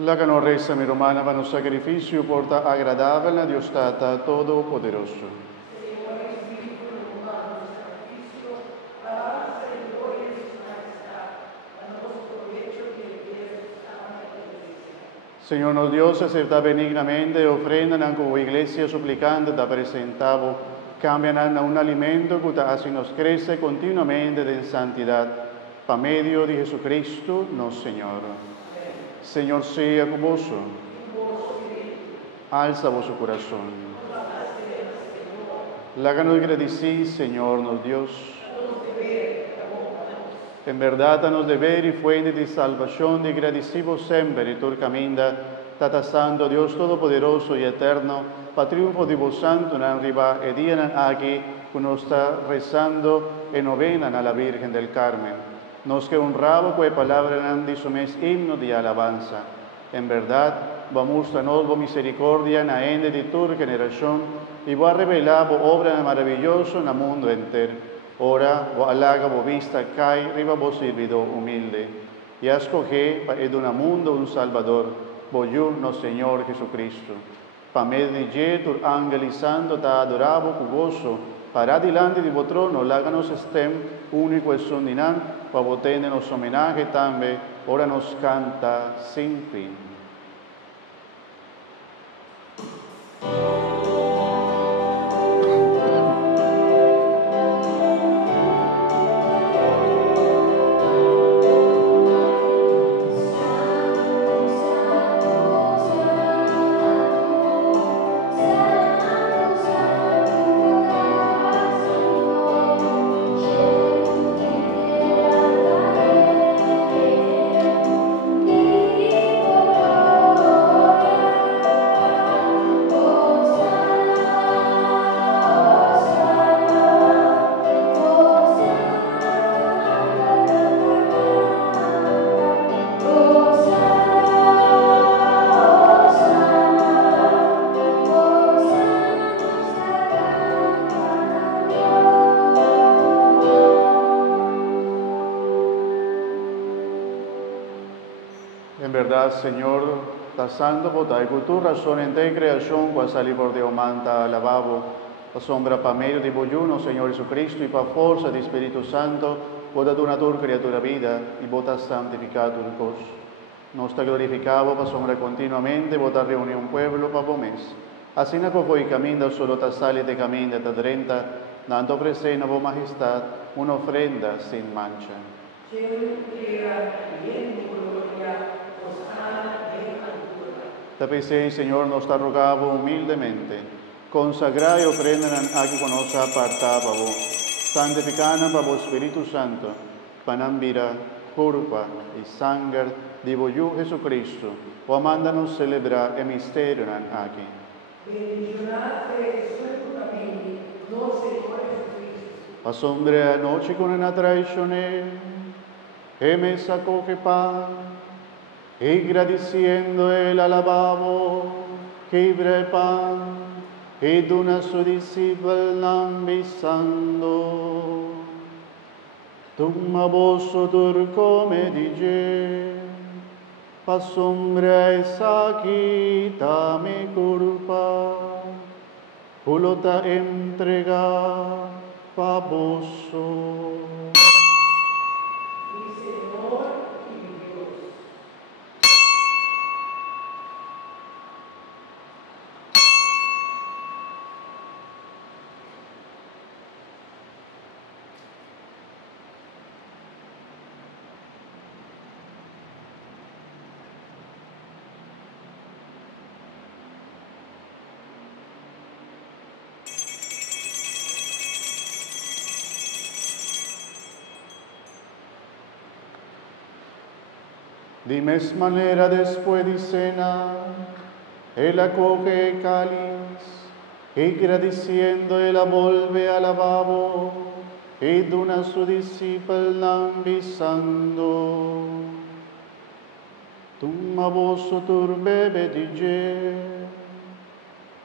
La que non resta mi romana va un sacrificio porta agradable a Dios Tata Todopoderoso. Señor nos Dios, acepta benignamente ofrendan a tu iglesia suplicante da presentavo, cambian a un alimento que así nos crece continuamente en santidad, pa medio de Jesucristo, nuestro Señor. Señor sea con vos, alza vuestro corazón. La que nos agradecí, Señor nos Dios. En verdad, a nos deber y fuente de salvación, y agradecimos siempre, y tu caminda, Tata Santo, Dios Todopoderoso y Eterno, para triunfo de vos santo, en arriba, y día aquí, que nos está rezando en novena a la Virgen del Carmen. Nos que honraba con palabra en su mes himno de alabanza. En verdad, vamos a nos misericordia en la ende de tu generación, y va a revelar obra maravillosa en el mundo entero. Ora, vo alaga vo vista cai, riva vo servidor humilde. Y escoge pa ed un mundo un Salvador, vo no Señor Jesucristo. Pa medio de jetur angelizando ta adoravo cu gozo, para delante de vo trono, láganos estem, único e sondinan, pa vo nos homenaje tambe, ora nos canta sin fin. En verdad, Señor, tasando por tu razón en te creación, cual salí por Dios manta alababo, la sombra pa medio de boyuno, Señor Jesucristo, y pa fuerza de Espíritu Santo, vota tu natura criatura vida, y vota santificado el cos. Nos te glorificado pa sombra continuamente, vota reunión pueblo pa mes. Así no voi camina solo ta sale te camina ta drenta, dando presena vo majestad, una ofrenda sin mancha. Te pensé, Señor, nos está rogado humildemente, consagrar y ofrendan a que nos apartaba vos, santificana para vos Espíritu Santo, panambira, curva y sangre de vos Jesucristo, o amándanos celebrar el misterio aquí. A sombra noche con una traición, e me sacó que pan, y agradeciendo el alababo, quebré pan, y de una su discípula besando. Toma vosso turco me dice, pa sombra esa quita mi culpa, culota entrega famoso. De mesma manera, después de cena, él acoge el cáliz y agradeciendo, él la vuelve al lavabo y dona a su discípulo diciendo: Toma vos bebe dice,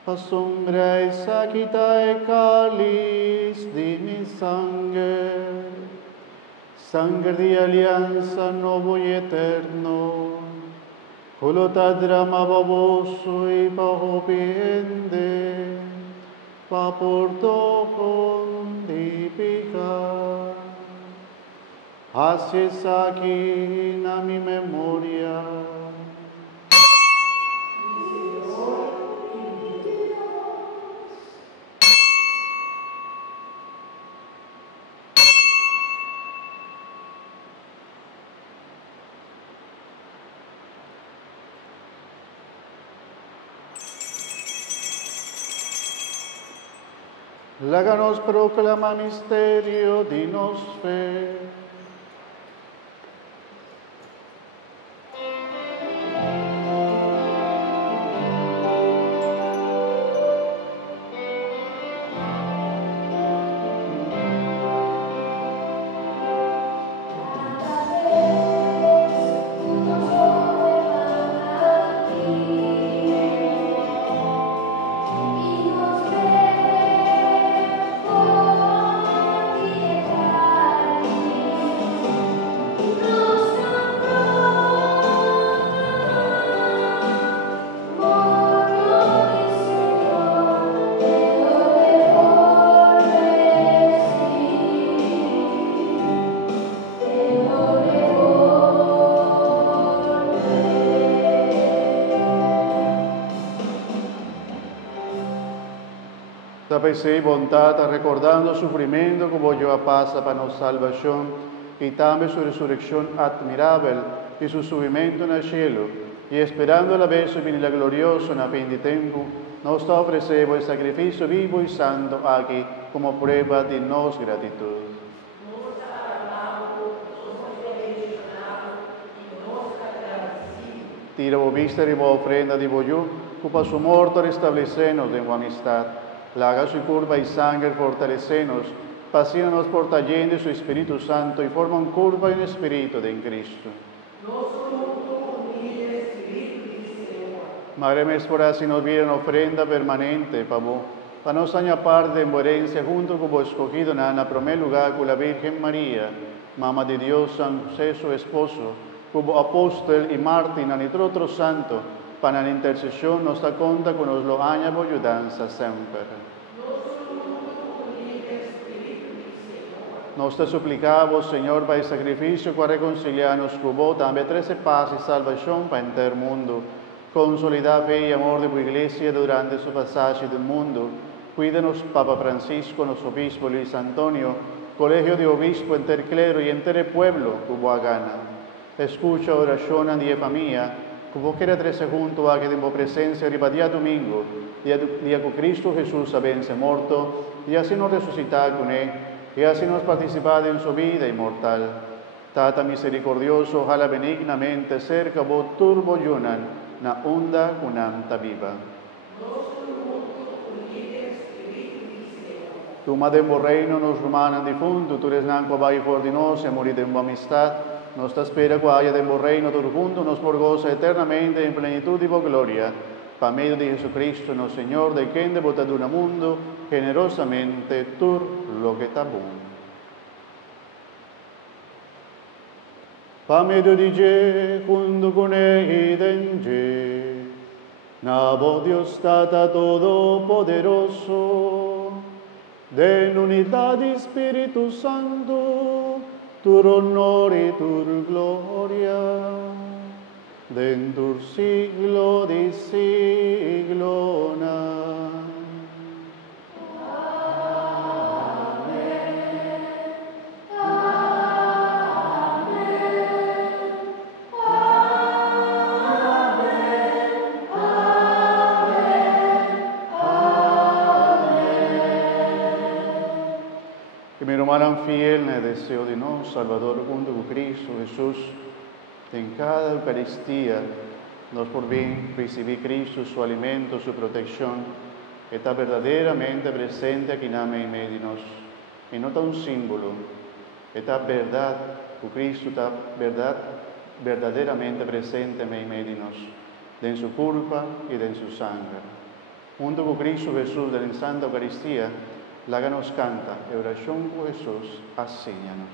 asombráis a quitar el cáliz de mi sangre. Sangre de alianza nuevo y eterno, colota drama baboso y bajo piende, va por todo de picar. Haces aquí a mi memoria. Láganos proclama misterio, dinos fe. Tapese bondad, recordando sufrimiento como yo pasa para nuestra salvación, y también su resurrección admirable y su subimiento en el cielo, y esperando a la vez su venida gloriosa en la fin de tiempo, nos ofrecemos el sacrificio vivo y santo aquí como prueba de nuestra gratitud. Tira o vista y ofrenda de voyo, cupa su muerto restablecernos en amistad. Laga su curva y sangre fortalecenos, pasíanos por taller de su Espíritu Santo y forman curva y un espíritu de Cristo. Madre Mespora, si nos vienen ofrenda permanente, pavo, para nos añapar de herencia junto con vos escogido en el primer lugar con la Virgen María, Mamá de Dios, San José, su esposo, como apóstol y mártir, y otro santo, para la intercesión nos da cuenta que nos lo aña por ayudanza siempre. Nos te suplicamos, Señor, para el sacrificio que reconciliarnos con vos, también 13 paz y salvación para el mundo. Consolidad fe y amor de tu iglesia durante su pasaje del mundo. Cuídanos, Papa Francisco, nuestro obispo Luis Antonio, colegio de obispo, enter clero y enter pueblo, como gana. Escucha oración de familia, como quiera 13 junto a que de presencia arriba día domingo, día que Cristo Jesús vence muerto, y así nos resucitar con él, y así nos participar en su vida inmortal. Tata misericordioso, ojalá benignamente cerca vos turbo yunan, na onda cunanta viva. Tu madre reino nos romanan difunto, tu eres nanco vai for di nos, e morir de amistad, nos te espera que haya de reino todo junto, nos por goza eternamente en plenitud y gloria. Pa medio de Jesucristo, nuestro Señor, de quien de botadura mundo, generosamente tur lo que tabun. Pa medio di Je, junto con él y denge, Nabo Dios Tata Todopoderoso, de unidad y Espíritu Santo, tu honor y tu gloria, dentro siglo de siglo. Que mi hermano fiel en el deseo de no Salvador junto con Cristo Jesús, en cada Eucaristía nos por bien recibir Cristo, su alimento, su protección, que está verdaderamente presente aquí en medio de nosotros. Y no está un símbolo, está verdad, que Cristo está verdaderamente presente en medio de nosotros, de su culpa y de su sangre. Junto con Cristo Jesús, en Santa Eucaristía, la que nos canta, oración por Jesús, asíñanos.